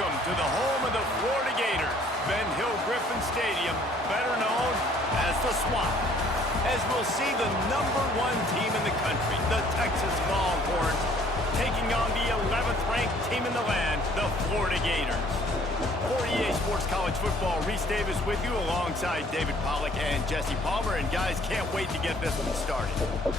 Welcome to the home of the Florida Gators, Ben Hill Griffin Stadium, better known as the Swamp. As we'll see the #1 team in the country, the Texas Longhorns, taking on the 11th ranked team in the land, the Florida Gators. For EA Sports College Football, Reese Davis with you alongside David Pollack and Jesse Palmer. And guys, can't wait to get this one started.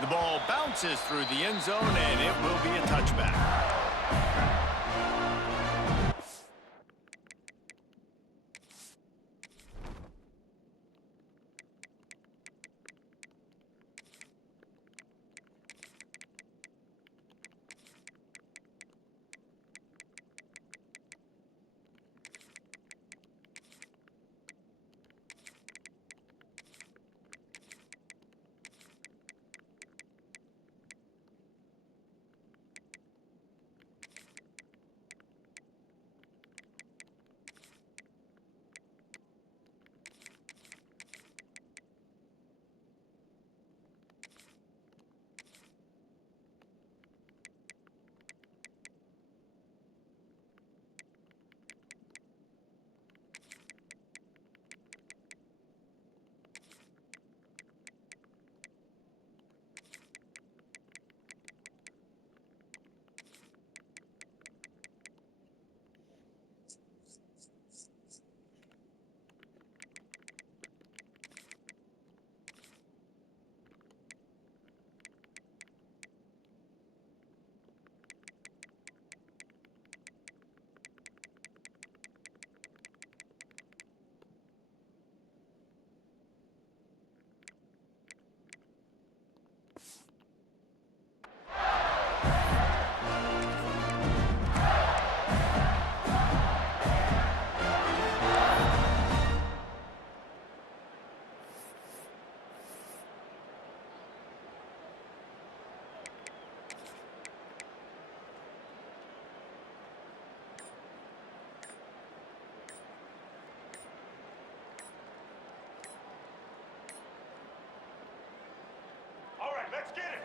The ball bounces through the end zone, and it will be a touchback.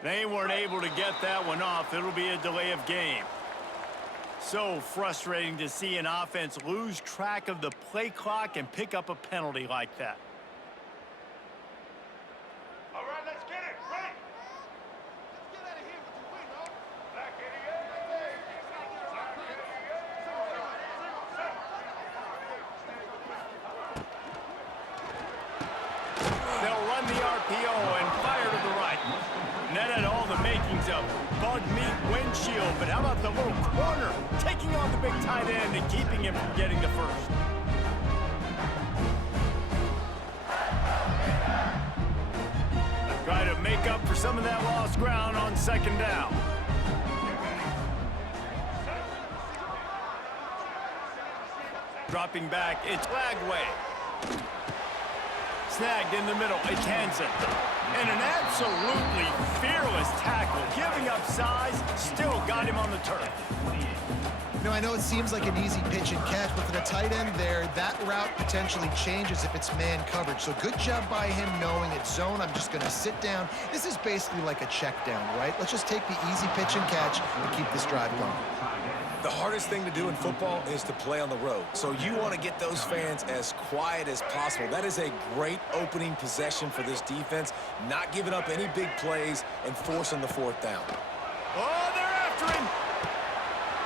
They weren't able to get that one off. It'll be a delay of game. So frustrating to see an offense lose track of the play clock and pick up a penalty like that. All right, let's get it. Ready? Let's get out of here with the win, no? Black 88. They'll run the RPO and fire to the right. And that had all the makings of bug meat windshield, but how about the little corner taking on the big tight end and keeping him from getting the first? Let's try to make up for some of that lost ground on second down. Dropping back, it's Lagway. Snagged in the middle, it's Hansen. And an absolutely fearless tackle, giving up size, still got him on the turf. You know, I know it seems like an easy pitch and catch, but for the tight end there, that route potentially changes if it's man coverage. So good job by him knowing it's zone. I'm just going to sit down. This is basically like a check down, right? Let's just take the easy pitch and catch and keep this drive going. The hardest thing to do in football is to play on the road. So you want to get those fans as quiet as possible. That is a great opening possession for this defense, not giving up any big plays and forcing the fourth down. Oh, they're after him.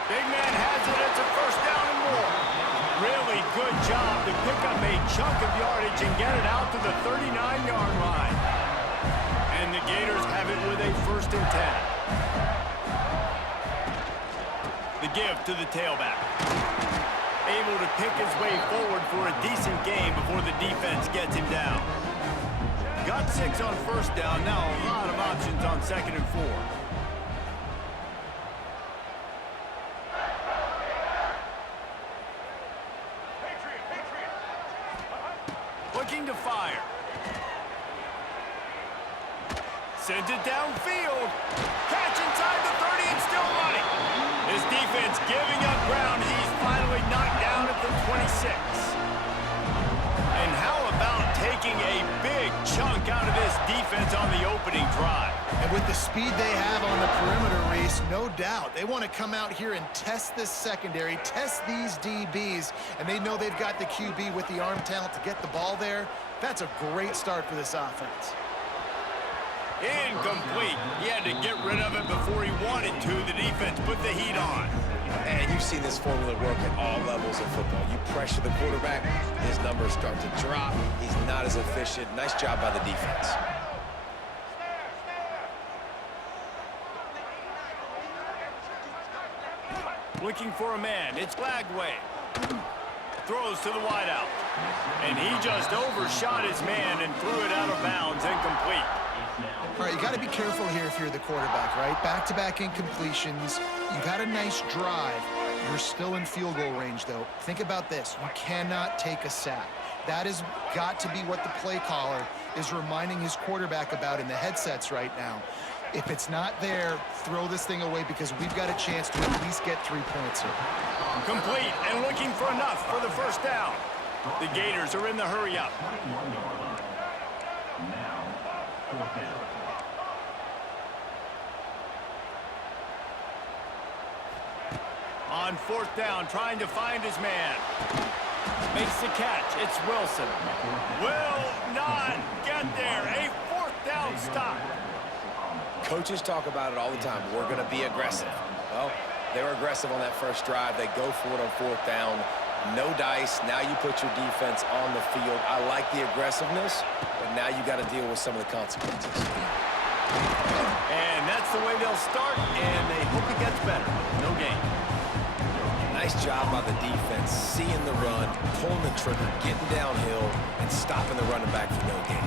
Big man has it. It's a first down and more. Really good job to pick up a chunk of yardage and get it out to the 39-yard line. And the Gators have it with a 1st and 10. The give to the tailback. Able to pick his way forward for a decent game before the defense gets him down. Got 6 on first down. Now a lot of options on 2nd and 4. Looking to fire. Sends it downfield. Catch inside the 30 and still running. His defense giving up ground. He's finally knocked down at the 26. And how about taking a big chunk out of this defense on the opening drive? And with the speed they have on the perimeter, Reese, no doubt, they want to come out here and test this secondary, test these DBs, and they know they've got the QB with the arm talent to get the ball there. That's a great start for this offense. Incomplete. He had to get rid of it before he wanted to. The defense put the heat on. And you've seen this formula work at all levels of football. You pressure the quarterback, his numbers start to drop. He's not as efficient. Nice job by the defense. Looking for a man. It's Lagway. Throws to the wideout. And he just overshot his man and threw it out of bounds, incomplete. All right, you got to be careful here if you're the quarterback, right? Back-to-back incompletions. You got a nice drive. You're still in field goal range, though. Think about this. You cannot take a sack. That has got to be what the play caller is reminding his quarterback about in the headsets right now. If it's not there, throw this thing away because we've got a chance to at least get 3 points here. Complete and looking for enough for the first down. The Gators are in the hurry-up. On fourth down, trying to find his man. Makes the catch. It's Wilson. Will not get there. A fourth down stop. Coaches talk about it all the time. We're going to be aggressive. Well, they were aggressive on that first drive. They go for it on fourth down. No dice. Now you put your defense on the field. I like the aggressiveness, but now you got to deal with some of the consequences. And that's the way they'll start, and they hope it gets better. No gain. Nice job by the defense, seeing the run, pulling the trigger, getting downhill, and stopping the running back for no gain.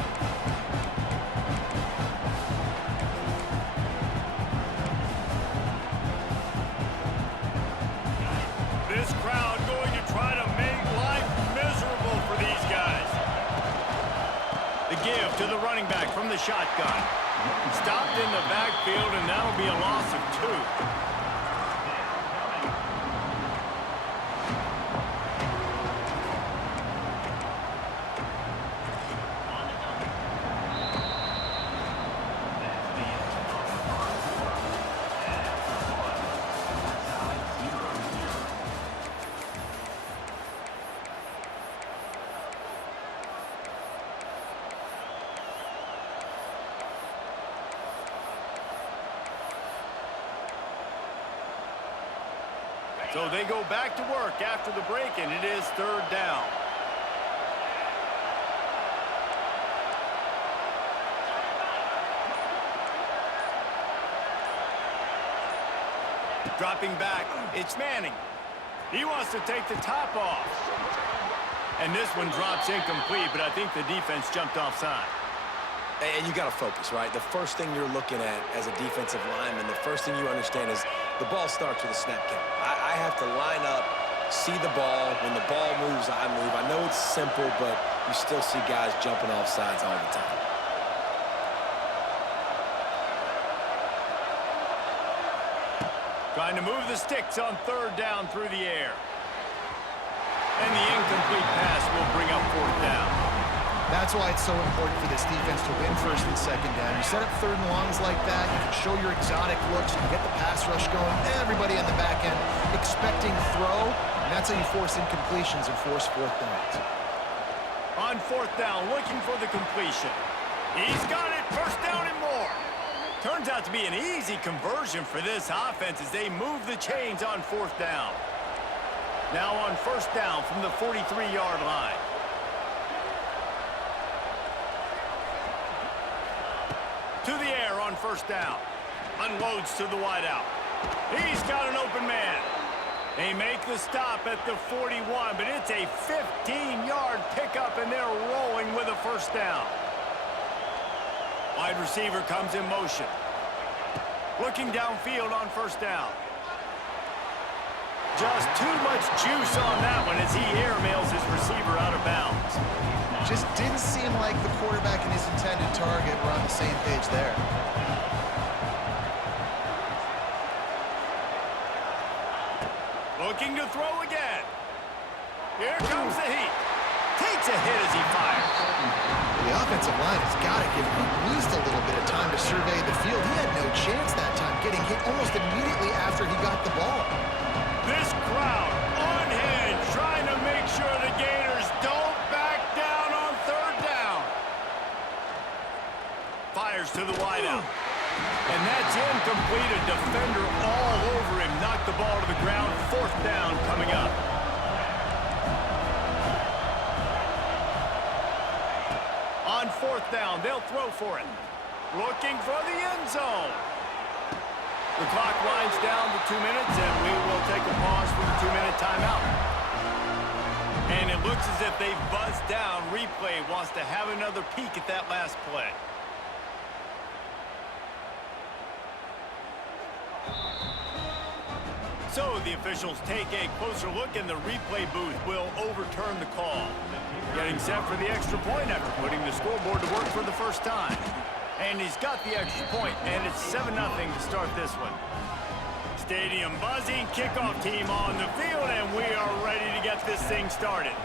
This crowd going to try to make life miserable for these guys. The give to the running back from the shotgun. Stopped in the backfield, and that'll be a loss of 2. So they go back to work after the break, and it is third down. Dropping back, it's Manning. He wants to take the top off. And this one drops incomplete, but I think the defense jumped offside. And you got to focus, right? The first thing you're looking at as a defensive lineman, the first thing you understand is the ball starts with a snap count. I have to line up, see the ball. When the ball moves, I move. I know it's simple, but you still see guys jumping off sides all the time. Trying to move the sticks on third down through the air. And the incomplete pass will bring up fourth down. That's why it's so important for this defense to win first and second down. You set up third and longs like that, you can show your exotic looks, you can get the pass rush going, everybody on the back end expecting throw, and that's how you force incompletions and force fourth downs. On fourth down, looking for the completion. He's got it, first down and more. Turns out to be an easy conversion for this offense as they move the chains on fourth down. Now on first down from the 43-yard line. To the air on first down. Unloads to the wideout. He's got an open man. They make the stop at the 41, but it's a 15-yard pickup, and they're rolling with a first down. Wide receiver comes in motion. Looking downfield on first down. Just too much juice on that one as he airmails his receiver out of bounds. Just didn't seem like the quarterback and his intended target were on the same page there. Looking to throw again. Here comes the heat. Takes a hit as he fires. The offensive line has got to give him at least a little bit of time to survey the field. He had no chance that time, getting hit almost immediately after he got the ball. This crowd on hand, trying to make sure the Gators don't back down on third down. Fires to the wideout. And that's incomplete. A defender all over him. Knocked the ball to the ground. Fourth down coming up. On fourth down, they'll throw for it. Looking for the end zone. The clock winds down to 2 minutes, and we will take a pause for the 2-minute timeout. And it looks as if they've buzzed down. Replay wants to have another peek at that last play. So the officials take a closer look, and the replay booth will overturn the call. Getting set for the extra point after putting the scoreboard to work for the first time. And he's got the extra point, and it's 7-0 to start this one. Stadium buzzing, kickoff team on the field, and we are ready to get this thing started.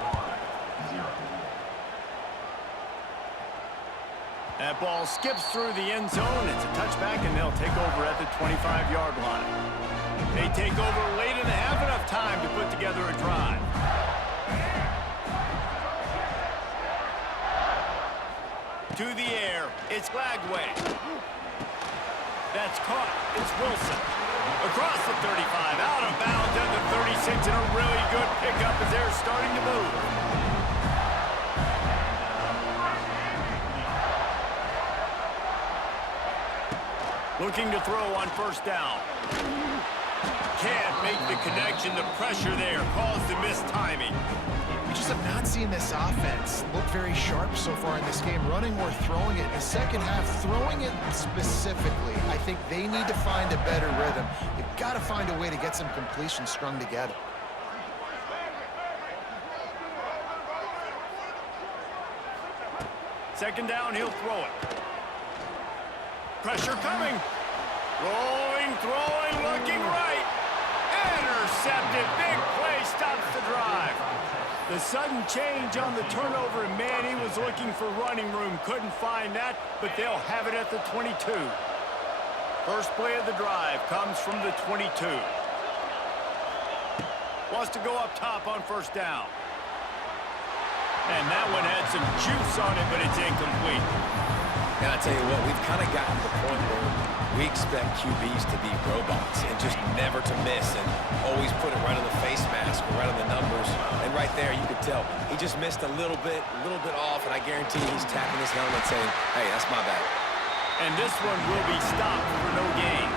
That ball skips through the end zone. It's a touchback, and they'll take over at the 25-yard line. They take over late in the half, enough time to put together a drive. To the air, it's Lagway. That's caught. It's Wilson. Across the 35, out of bounds at the 36, and a really good pickup as they're starting to move. Looking to throw on first down. Can't make the connection. The pressure there caused the missed timing. We just have not seen this offense look very sharp so far in this game, running or throwing it. In the second half, throwing it specifically, I think they need to find a better rhythm. They've got to find a way to get some completions strung together. Second down, he'll throw it. Pressure coming. Rolling, throwing, looking right. Intercepted. Big play stops the drive. The sudden change on the turnover, and man, he was looking for running room. Couldn't find that, but they'll have it at the 22. First play of the drive comes from the 22. Wants to go up top on first down. And that one had some juice on it, but it's incomplete. And I tell you what, we've kind of gotten to the point where we expect QBs to be robots and just never to miss and always put it right on the face mask or right on the numbers. And right there, you could tell he just missed a little bit off, and I guarantee he's tapping his helmet saying, hey, that's my bad. And this one will be stopped for no gain.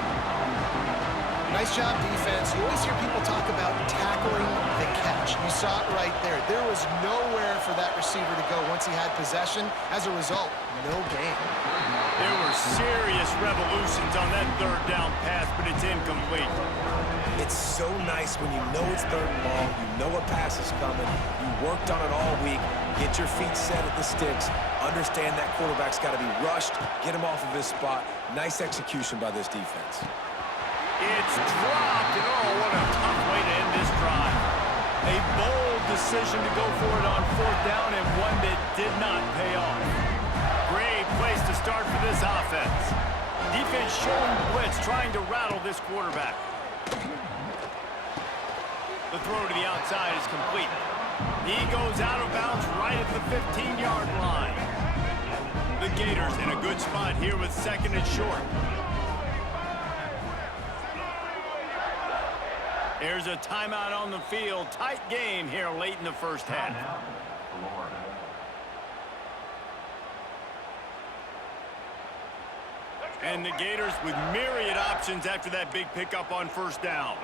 Nice job, defense. You always hear people talk about tackling the catch. You saw it right there. There was nowhere for that receiver to go once he had possession. As a result, no gain. There were serious revolutions on that third down pass, but it's incomplete. It's so nice when you know it's third and long, you know a pass is coming, you worked on it all week, get your feet set at the sticks, understand that quarterback's got to be rushed, get him off of his spot. Nice execution by this defense. It's dropped, and oh, what a tough way to end this drive. A bold decision to go for it on fourth down, and one that did not pay off. Great place to start for this offense. Defense showing blitz, trying to rattle this quarterback. The throw to the outside is complete. He goes out of bounds right at the 15-yard line. The Gators in a good spot here with second and short. There's a timeout on the field. Tight game here late in the first half. And the Gators with myriad options after that big pickup on first down.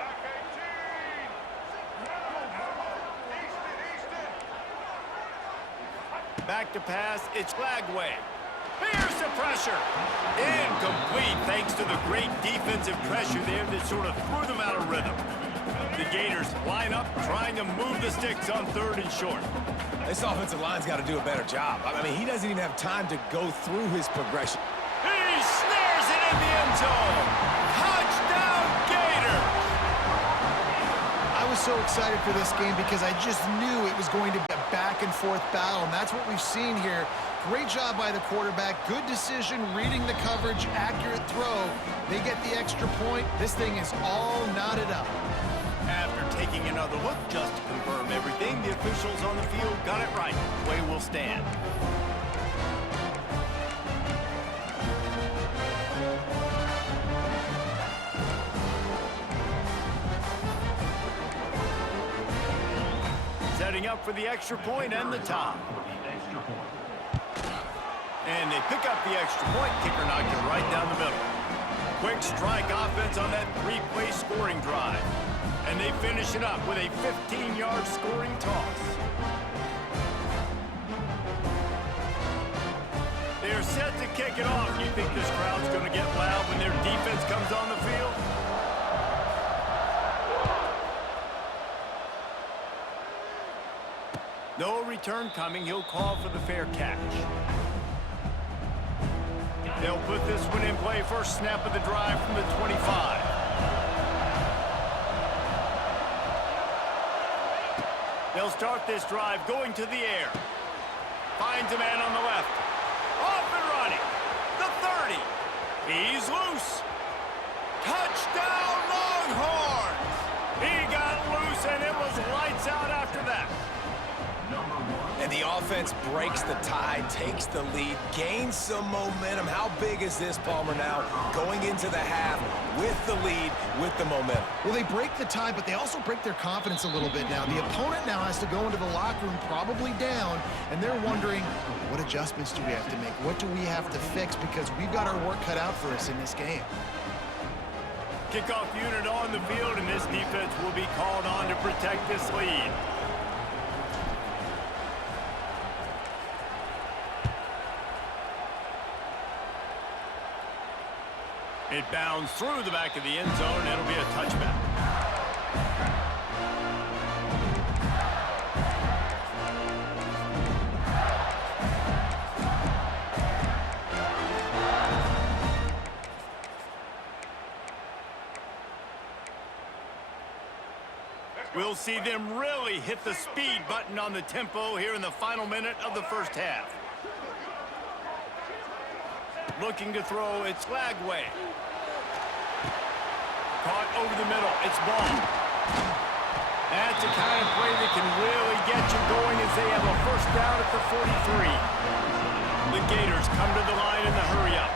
Back to pass, it's Lagway. Here's the pressure. Incomplete thanks to the great defensive pressure there that sort of threw them out of rhythm. The Gators line up, trying to move the sticks on 3rd and short. This offensive line's got to do a better job. I mean, he doesn't even have time to go through his progression. He snares it in the end zone. Touchdown, Gators! I was so excited for this game because I just knew it was going to be a back-and-forth battle, and that's what we've seen here. Great job by the quarterback. Good decision, reading the coverage, accurate throw. They get the extra point. This thing is all knotted up. After taking another look just to confirm everything, the officials on the field got it right. Play will stand. Setting up for the extra point and the tie. And they pick up the extra point. Kicker knocked it right down the middle. Quick strike offense on that 3-play scoring drive. And they finish it up with a 15-yard scoring toss. They're set to kick it off. You think this crowd's going to get loud when their defense comes on the field? No return coming. He'll call for the fair catch. They'll put this one in play. First snap of the drive from the 25. They'll start this drive going to the air. Finds a man on the left. Off and running. The 30. He's loose. Touchdown, Longhorns! He got loose, and it was lights out after that. And the offense breaks the tie, takes the lead, gains some momentum. How big is this, Palmer, now going into the half with the lead, with the momentum? Well, they break the tie, but they also break their confidence a little bit now. The opponent now has to go into the locker room probably down, and they're wondering, what adjustments do we have to make? What do we have to fix? Because we've got our work cut out for us in this game. Kickoff unit on the field, and this defense will be called on to protect this lead. It bounds through the back of the end zone, and it'll be a touchback. We'll see them really hit the speed button on the tempo here in the final minute of the first half. Looking to throw, it's Lagway. Caught over the middle, it's ball. That's the kind of play that can really get you going as they have a first down at the 43. The Gators come to the line in the hurry-up.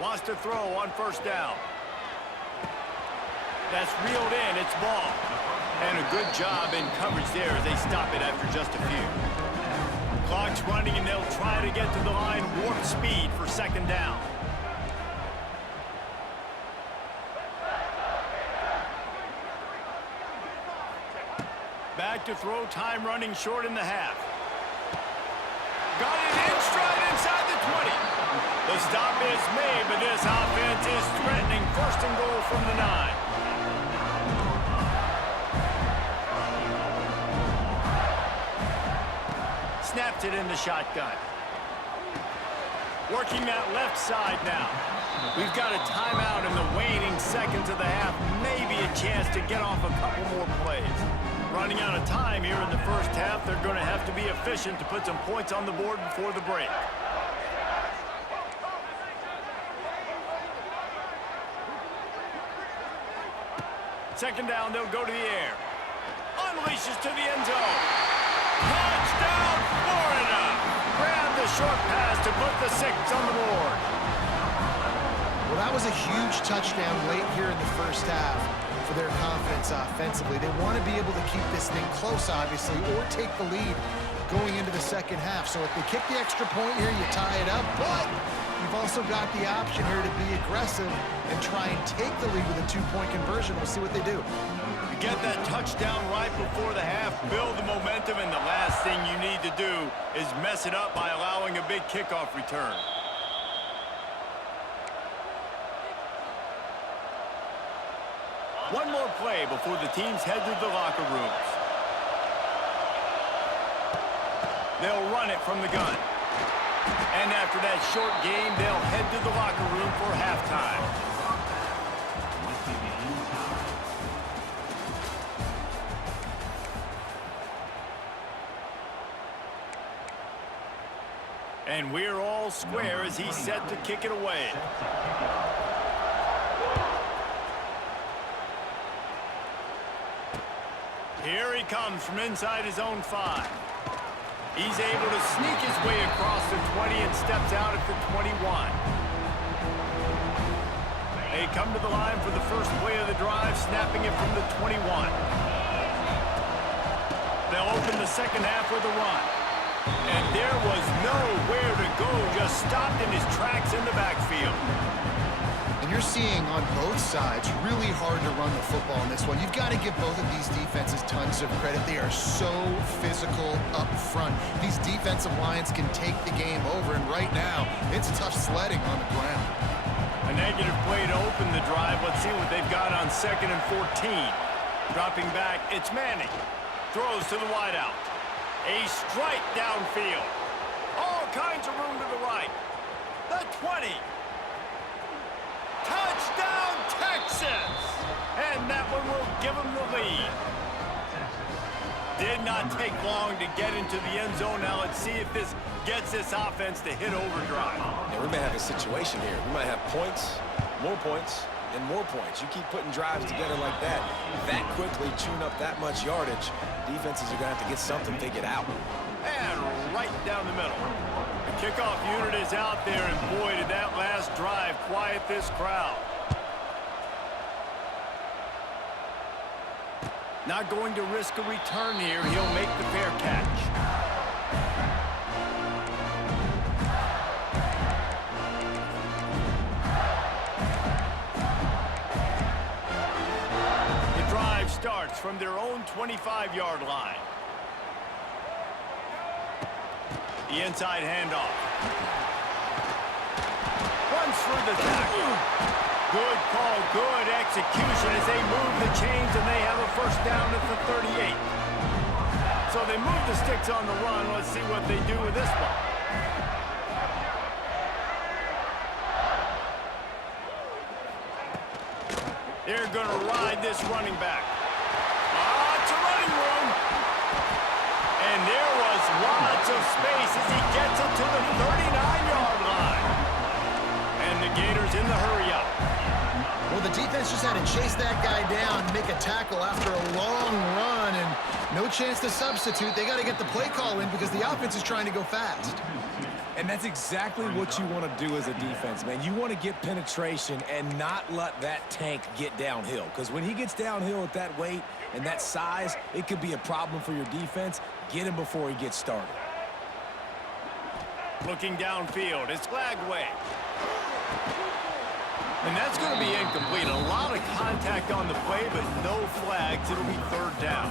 Wants to throw on first down. That's reeled in, it's ball. And a good job in coverage there as they stop it after just a few. Clock's running, and they'll try to get to the line warp speed for second down. Back to throw, time running short in the half. Got it in stride inside the 20. The stop is made, but this offense is threatening first and goal from the 9. Snaps it in the shotgun. Working that left side now. We've got a timeout in the waning seconds of the half. Maybe a chance to get off a couple more plays. Running out of time here in the first half. They're going to have to be efficient to put some points on the board before the break. Second down, they'll go to the air. Unleashes to the end zone. Touchdown, Florida! Grab the short pass to put the 6 on the board. Well, that was a huge touchdown late here in the first half for their confidence offensively. They want to be able to keep this thing close, obviously, or take the lead going into the second half. So if they kick the extra point here, you tie it up, but you've also got the option here to be aggressive and try and take the lead with a 2-point conversion. We'll see what they do. You get that touchdown right before the half, build the momentum, and the last thing you need to do is mess it up by allowing a big kickoff return. One more play before the teams head to the locker rooms. They'll run it from the gun. And after that short game, they'll head to the locker room for halftime. And we're all square as he's set to kick it away. Here he comes from inside his own 5. He's able to sneak his way across the 20 and steps out at the 21. They come to the line for the first play of the drive, snapping it from the 21. They'll open the second half with a run. And there was nowhere to go, just stopped in his tracks in the backfield. And you're seeing on both sides really hard to run the football in this one. You've got to give both of these defenses tons of credit. They are so physical up front. These defensive lines can take the game over, and right now, it's tough sledding on the ground. A negative play to open the drive. Let's see what they've got on 2nd and 14. Dropping back, it's Manning. Throws to the wideout. A strike downfield. All kinds of room to the right. The 20. Touchdown, Texas! And that one will give them the lead. Did not take long to get into the end zone. Now let's see if this gets this offense to hit overdrive. Yeah, we may have a situation here. We might have points, and more points. You keep putting drives together like that quickly, tune up that much yardage, defenses are going to have to get something figured out. And right down the middle. The kickoff unit is out there, and boy, did that last drive quiet this crowd. Not going to risk a return here. He'll make the fair catch. The drive starts from their own 25-yard line. The inside handoff. Runs through the tackle. Good call, good execution as they move the chains, and they have a first down at the 38. So they move the sticks on the run. Let's see what they do with this one. They're going to ride this running back. Lots of running room. And there was lots of space as he gets it to the 39-yard line. And the Gators in the hurry-up. Well, the defense just had to chase that guy down, make a tackle after a long run, and no chance to substitute. They got to get the play call in because the offense is trying to go fast. And that's exactly what you want to do as a defense, man. You want to get penetration and not let that tank get downhill. Because when he gets downhill at that weight and that size, it could be a problem for your defense. Get him before he gets started. Looking downfield, it's Glagway. And that's going to be incomplete. A lot of contact on the play, but no flags. It'll be third down.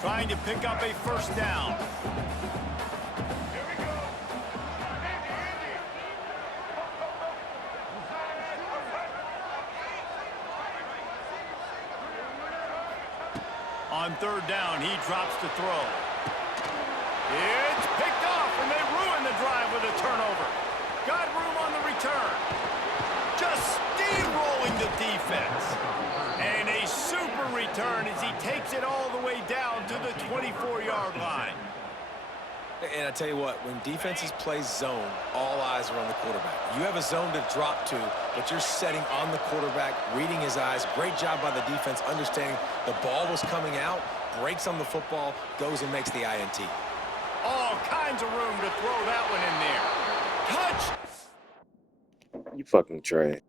Trying to pick up a first down. On third down, he drops to throw. It's picked off, and they ruin the drive with a turnover. Got room on the return. Just steamrolling the defense. And a super return as he takes it all the way down to the 24-yard line. And I tell you what, when defenses play zone, all eyes are on the quarterback. You have a zone to drop to, but you're setting on the quarterback, reading his eyes. Great job by the defense, understanding the ball was coming out, breaks on the football, goes and makes the INT. All kinds of room to throw that one in there. Touch! You fucking trash.